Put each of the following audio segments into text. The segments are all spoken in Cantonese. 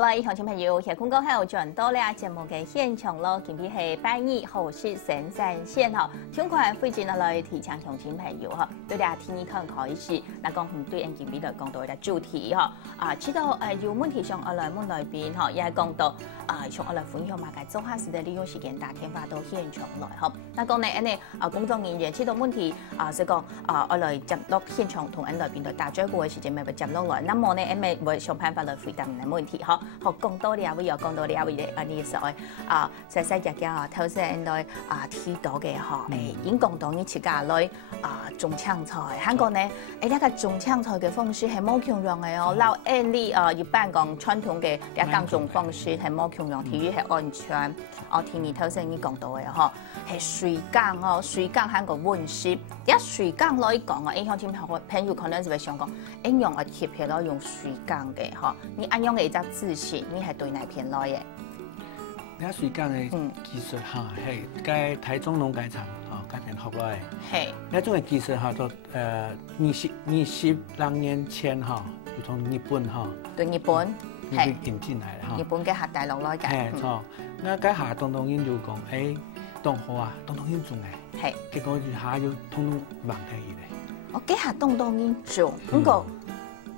好啦，以上小朋友，下空过後轉到咧節目嘅現場咯，今日係拜二好事神山線吼，聽款飛進來提倡同小朋友吼，對大家聽一看開始，嗱講對今日來講到嘅主題吼，知道有問題上我來問來賓吼，也係講到從我來分享嘛，嘅做下時嘅利用時間打電話到現場來吼，嗱講咧，呢工作人員知道問題所以講我來接落現場同來賓來打招呼嘅時間咪接落來，那麼呢，咪會想辦法來回答唔同問題吼。學講多啲會有講多啲會嘅呢所謂細細隻嘅頭先來提到嘅嗬，演講到呢設家來種青菜，香港呢呢個種青菜嘅方式係冇強樣嘅哦，老安利一般講傳統嘅一耕種方式係冇強樣，體育係安全。聽你頭先你講到嘅嗬，係水耕哦，水耕係個溫室，一水耕來講啊，影響啲朋友可能就會想講，應用貼片咯用水耕嘅嗬，你按用嘅一隻字詞。你係對哪片來嘅？你水耕嘅技術嚇係喺台中農改場嗰邊學來嘅。係。呢種嘅技術嚇，就20年前嚇，就從日本嚇。對日本係引進來嘅嚇。日本嘅下大陸來嘅。係錯。那喺下東英就講東河啊，東英種嘅。係。結果就下要通通忘記嘅。我喺下東英種，不過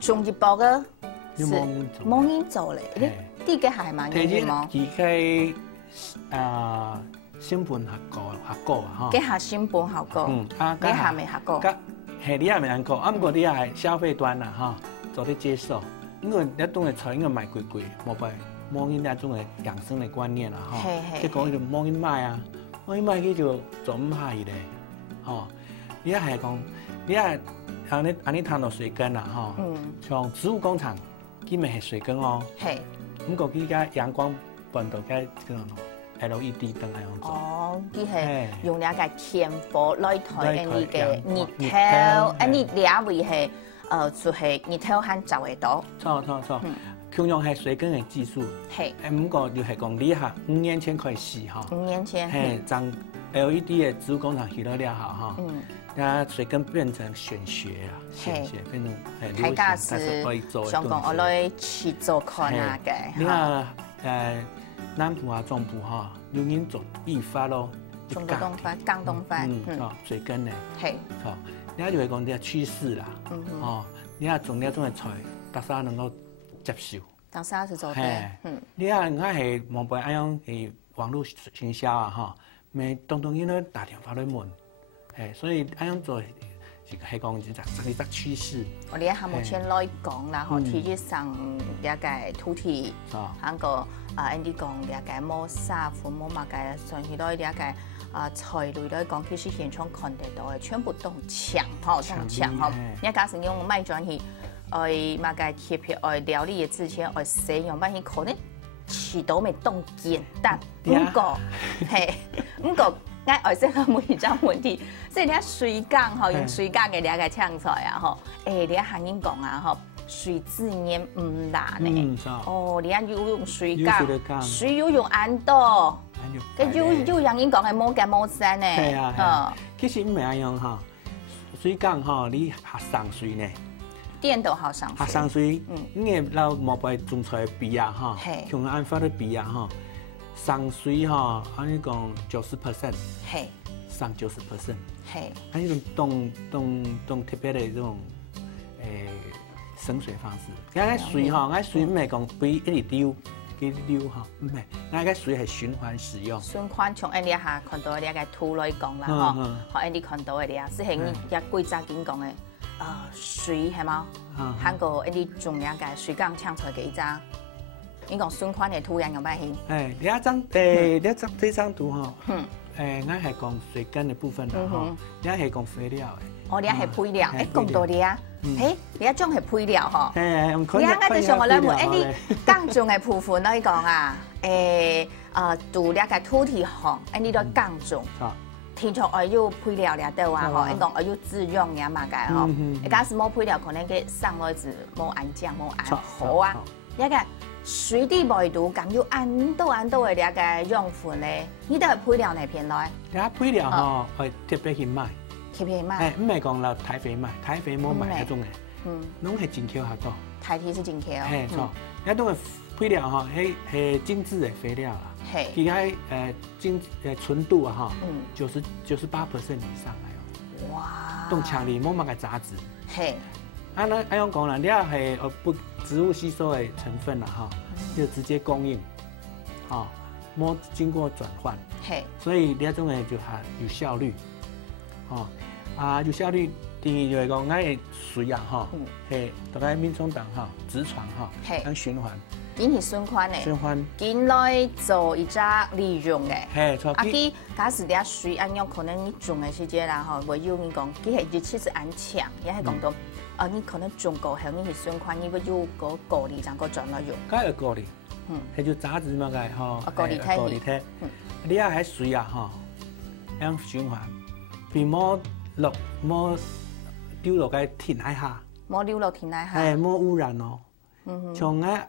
種一包嘅。冇人做咧，啲嘅係嘛？啲嘅新本學過啊，嘅下新本學過，你下未學過？係你也未學過，不過你也係消費端啦嚇，做啲接受。因為一種嘅菜應該賣貴，冇人那種嘅養生嘅觀念啦嚇。結果就冇人買啊，冇人買佢就做唔下去咧，嚇。你係講，你係你談到水耕啦嚇，像植物工廠。佢咪係水耕哦，係。咁個佢家陽光半導嘅嗰種 LED 燈係樣做。哦，佢係用兩個天火來睇呢嘅日頭，呢兩位係就係日頭慳就會到。錯。佢用係水耕嘅技術。係。咁個就係講你下5年前開始嚇。5年前。係，將 LED 嘅植物工廠起到了好嚇。水耕變成玄學啊，玄學變成係。大家是想講我來去做看下嘅。你話南部啊、中部嚇，有人做藝發咯，中國東發、江東發，水耕嘅。係。錯，你就係講啲趨勢啦。哦，你話種呢種嘅菜，大家能夠接受。大家是做嘅。你話我係冇辦法樣係網絡營銷啊嚇，咪東因咧打電話來問。所以咁樣做係講一個趨勢。我哋喺目前來講啦，嗬，體育上一個土地，喺個你講一個冇沙土冇乜嘅，上去到一個材料來講，其實現場看得到嘅全部都強，嗬，都強，嗬。一假使用買轉去，乜嘅貼片，料理嘅之前，使用乜嘢可能遲到未當簡單，不過係，不過。我先講每一種問題，所以你睇水耕嗬，用水耕嘅兩個青菜啊，嗬，你睇行人講啊，嗬，水自然唔難呢。哦，你睇要用水耕，水要用安多，跟要人講係冇嘅冇聲呢。係啊，其實唔係咁樣嚇，水耕嗬，你下上水呢？電都好上水。下上水，因為เรา冇ไป種菜比啊，嗬，用安法的比啊，嗬。上水哈，按你講90%，係上90%，係。按呢種動特別的這種省水方式。啱啱水哈，啱水唔係講俾一直丟，幾丟哈，唔係。啱啱水係循環使用。循環從你下看到你個圖來講啦，嗬，學你看到嘅啲啊，即係一規則點講嘅，水係嘛，韓國你種一個水耕青菜嘅一張。你講循環嘅土壤有咩先？你一張呢張圖嗬，我係講水耕嘅部分啦，嗬，你係講肥料嘅。哦，你係配料，講到你啊，你一張係配料嗬。你啱啱就上我兩門，你耕種嘅部分來講啊，做呢個土地行，你都耕種。天作我要配料嚟到啊，嗬，你講我要自用嘅嘛嘅嗬，你假使冇配料，可能佢上來是冇按醬冇按好啊，一個。水地梅毒咁要按到嘅呢個用法咧，呢都係配料嚟片來。啲配料嗬，係特別去買，特別去買。唔係講啦，台北買，台北冇買嗰種嘅。攏係進口下多。台鐵是進口。係錯，一種係配料哈，係精致的肥料啦。嘿，佢純度啊哈，98%以上來哦。哇，當強力冇乜個雜質。嘿，那樣講啦，你要係不植物吸收的成分啦哈，就直接供應，冇經過轉換。嘿，所以呢一種嘅就係有效率。有效率定義就係講，我水啊哈，係大概民眾黨哈直傳哈，咁循環。緊係循環嘅，循環，緊來做一隻利用嘅。係錯。佢假使啲水按樣可能你種嘅時間啦，吼，會有你講，佢係日期是按長，也係講到，你可能種過後你係循環，你會有個過濾，將個轉來用。梗係過濾，係就雜質嘛個吼，過濾體。你啊喺水啊吼，咁循環，並冇丟落個田底下。冇丟落田底下。係冇污染哦。從啊。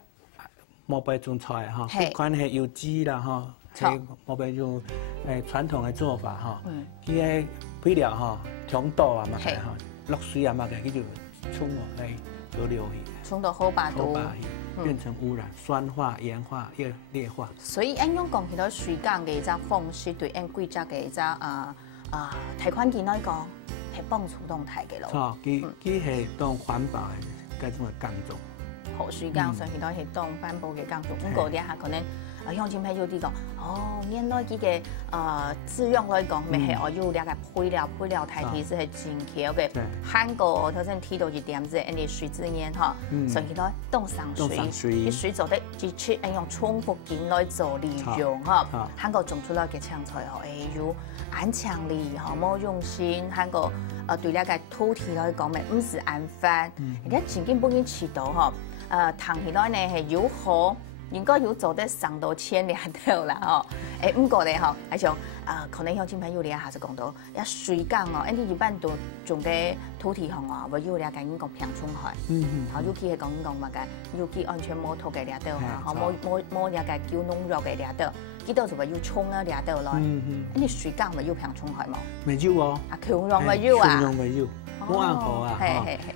冇被種菜哈，不管係有機啦哈，係冇被用傳統嘅做法哈，佢嘅配料哈，調度啊嘛嘅哈，落水啊嘛嘅，佢就沖落去就流去，沖到好白度，變成污染、酸化、鹽化、劣化。所以按樣講起到水耕嘅一隻方式，對按規則嘅一隻提款機來講，係幫助動態嘅咯。錯，佢係當環保嘅嗰種嘅耕種。水耕上去都係當環保嘅耕種，不過啲下可能鄉親朋友啲講，原來佢嘅資源來講，咪係我要兩個配料態體是係真巧嘅。韓國頭先提到一點，即係啲水資源嚇，上去都當上水，啲水做得直接用重複進來做利用嚇。韓國種出來嘅青菜哦，有按強力嚇，冇用心。韓國對呢個土地來講，咪唔是按翻，而家前幾本已經到嚇。談起來呢係有好，應該有做得上到1000條啦哦。唔過咧嗬，係像可能鄉親朋友咧下就講到，一水耕哦，一般都種嘅土地上啊，會有咧講講平沖海，尤其係講嘛嘅，尤其安全冇土嘅咧度嚇，冇咧個叫農藥嘅咧度，幾多就會要沖啊咧度來，你水耕會有平沖海冇？未有喎。強浪會有啊？強浪未有。冇按好啊！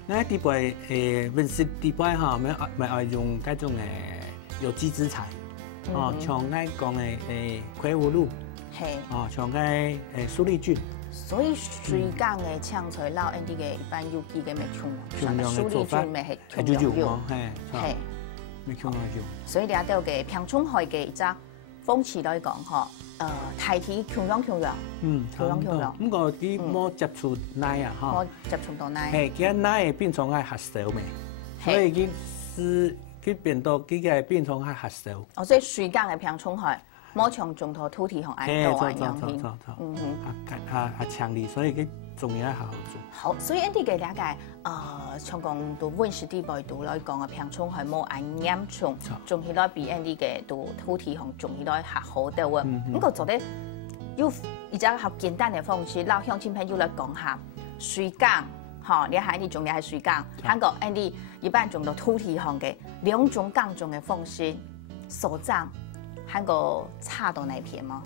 那啲輩溫室啲輩嚇，咪愛用嗰種有機資材，像嗰講嘅葵花露，像嗰蘇力菌。所以水耕嘅青菜撈一啲嘅一般有機嘅咪強用嘅做法，係就用咯，係，咪強用。所以咧都嘅平沖海嘅一隻方式來講嗬。體體強壯，強壯。咁個啲冇接觸奶啊，嚇。冇接觸到奶。係，佢奶變成係核素咩？所以佢變到佢嘅變成係核素。所以水耕嘅平沖海，冇從種土土地上按到按樣片。強力，所以佢種嘢好做。好，所以一啲嘅了解，從講到溫室地帶度來講嘅平沖海冇按嚴重，種起來比一啲嘅到土地上種起來還好啲喎。咁個做得要而家好簡單嘅方式，讓鄉親朋友來講下水耕，嚇，你係啲種嘅係水耕，韓國一啲一般種到土地上嘅兩種耕種嘅方式，所長，韓國差到哪邊嗎？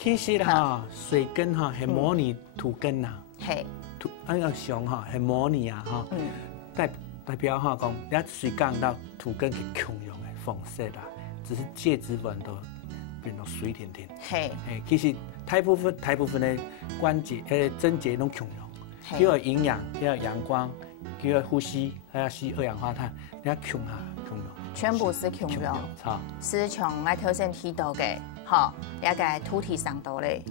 其實哈，水耕哈係模擬土耕啊，係土按個想哈係模擬啊哈，代表哈講一水耕到土耕係共用嘅方式啦，只是介質粉都變到水甜甜。係，其實大部分嘅關節症結都共用，叫營養，叫陽光，叫呼吸，還要吸二氧化碳，你要共用，全部是共用，是從我頭先提到嘅。好，一個土地上度咧，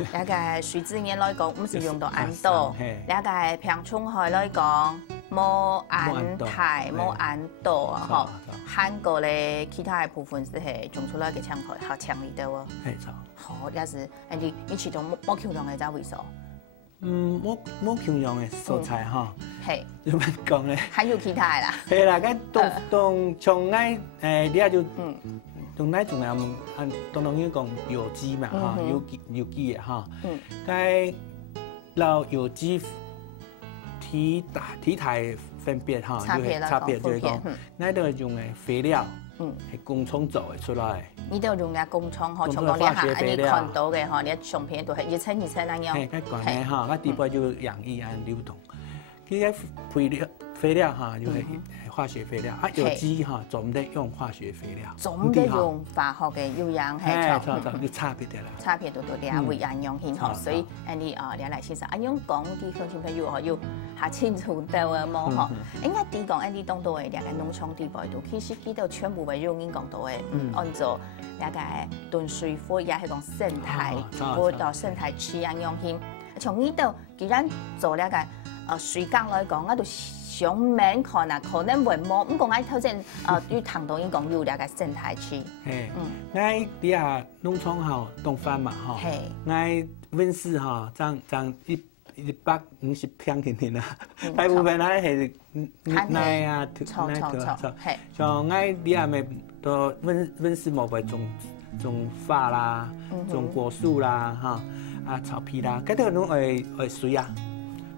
一個水資源來講，唔是用到按度；一個平沖海來講，冇按太冇按度啊！嗬，韓國咧其他嘅部分是係種出來嘅青菜，好強力的喎。係錯。好，也是，你始終冇強用嘅就為數。冇強用嘅蔬菜哈。係。點樣講咧？還有其他嘅啦。係啦，咁當從你下就從那種啊，當然要講有機嘛，哈，有機嘅哈。該撈有機體態分別哈，就係差別就係講，那都係用嘅肥料，係工廠做嘅出來。你都用嘅工廠嗬，從講你下你看到嘅嗬，你相片都係一層那樣。係，嗰講嘅哈，嗰地方就容易流動。佢嘅肥料哈，就是化学肥料啊，有机哈，总得用化学肥料，总得用化学嘅有氧系错，你差别的啦，差别多俩为营养性吼，所以你俩来先生，用讲啲乡亲朋友吼，要下清楚到嘅冇吼，应该啲讲你当到嘅两个农场地步度，其实佢都全部为用讲到嘅，按照两个炖水火也系讲生态，或到生态吃营养性，从呢度既然做两个水缸来讲，我就。上面可能會冇，咁講喺頭先與唐導演講有兩個生態區。係，我底下農場吼東番嘛吼，我溫室吼爭150平田啦，大部分咧係奶啊，錯，像我底下咪都溫室冇會種花啦，種果樹啦，哈草皮啦，嗰啲都係水啊。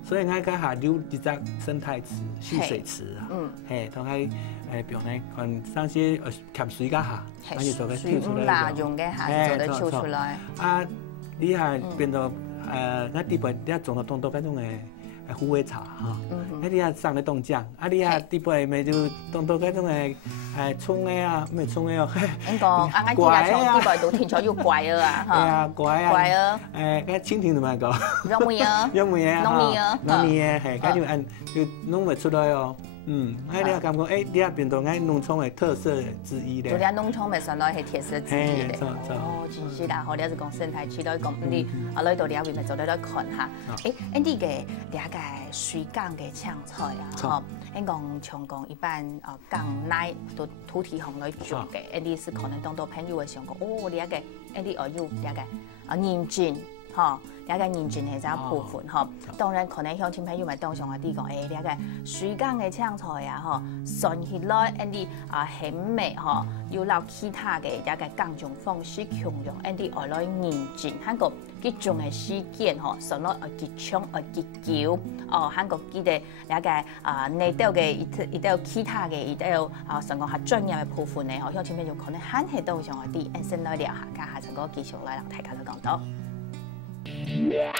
所以我家下留一隻生態池、蓄水池啊，同佢表呢，看上些潛水家下，我就做個跳出來用嘅下做得跳出來。啊，你係變到我地部你種到當到嗰種虎尾草哈，你係上嚟凍漿，你係地部咪就當到嗰種葱嘅啊，咩葱嘅哦？你講啱啱啲人從地部度天才要怪啊，係啊，怪啊，嗰蜻蜓同埋個，有冇嘢？有冇嘢？農業係，跟住就弄唔出來哦。你又感覺你係變到農場嘅特色之一咧。做啲農場咪上來係特色之一咧。哦，真是啦，你係講生態區來講，你來到呢邊咪做得來看下。你嘅兩個水缸嘅青菜啊，你講像講一般港內都土地上來種嘅，你是可能當到朋友會想講，呢個你要兩個認真。兩個認真係一部分嗬，當然可能鄉親朋友咪當上一啲講，兩個水耕嘅青菜啊，順起來啲很美嗬，要留其他嘅兩個耕種方式強用啲外來認真，韓國佢種嘅時間嗬，上來結長結久，韓國佢哋兩個內道嘅亦都有其他嘅，亦都有上講係專業嘅部分咧，鄉親朋友可能肯係當上一啲，先來聊下，下層嗰個繼續來讓大家都講到。Yeah.